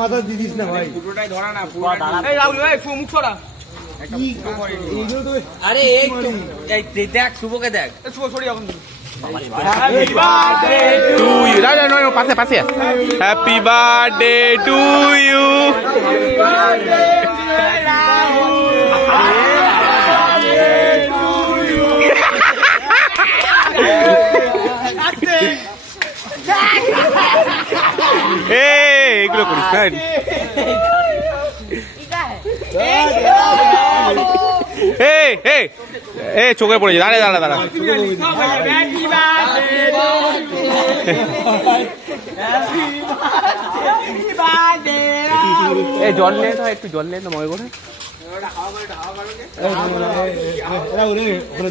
মাথা দিদিস না ভাই, পুরোটাই ধরা না। এই রাহুল ভাই মুখ ছড়া। আরে এই তো দেখ শুভকে দেখ, শুভ ছড়ি এখন। Happy birthday to you. No, pase. Happy birthday to you. Hey, এগুলো করিস না। এই চোখে পড়েছে। দাঁড়া এই জল নিয়ে তো, একটু জল নিয়ে তো মনে করে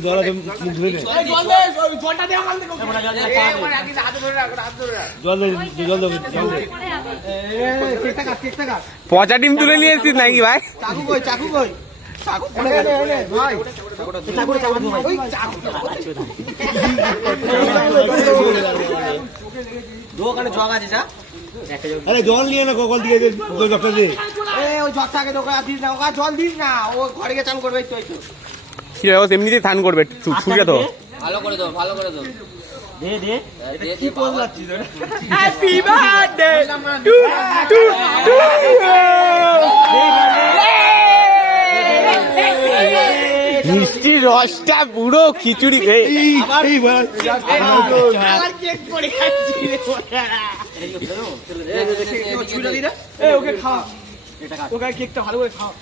জল আছে, মুখ ধুয়ে নে। জল দে। পচা ডিম তুলে নিয়ে এসেছিস নাকি ভাই? চাকু কই ভাই, দোকানে জগ আছে যা। আরে জল নিয়ে না, কল দিয়ে ডক্টর দে। ওই জগটাকে দোকানে দিস না, ওকে জল দিস না, ও ঘরে গিয়ে চান করবে। কি ব্যবস্থা, এমনিতেই স্নান করবে, ছুটিয়ে তো ভালো করে দাও, ভালো করে দাও। কি পোজ লাগছিস তোরা? হ্যাপি বার্থডে টু মিষ্টি রসটা পুরো খিচুড়ি খেয়ে ওকে খাওয়া, ওকে কেকটা ভালো করে খাওয়া।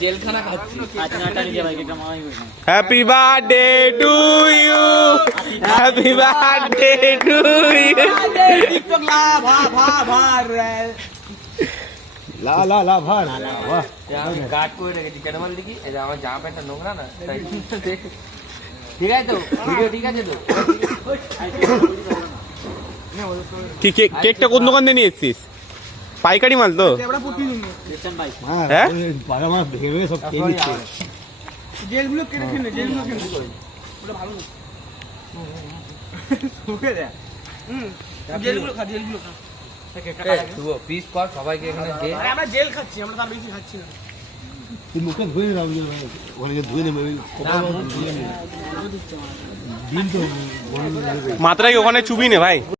জেলখানা খাচ্ছি। Happy birthday to you, happy birthday to you. লা ভার গার্ড করে রেখেছি কেন বল দেখি, এই যে আমার জামা প্যান্টটা নোংরা না, তাই ঠিক আছে তো, ভিডিও ঠিক আছে তো। কি কেকটা কোন দোকান দিয়ে নিয়ে এসছিস? পাইকারি মাল তো? হ্যাঁ ভেঙে সব খেয়ে নিচ্ছে। জেলগুলো কেটে খেলে, জেলগুলো কেটে ওটা ভালো না। ওকে দে, জেলগুলো খা, জেলগুলো খা। পিস কর সবাইকে এখানে দে। আরে আমরা জেল খাচ্ছি, আমরা তার বেশি খাচ্ছি না। তুই মুখে ধুয়ে নে, ওখানে ধুয়ে নেবে। মাত্রায় ওখানে চুবি নে ভাই।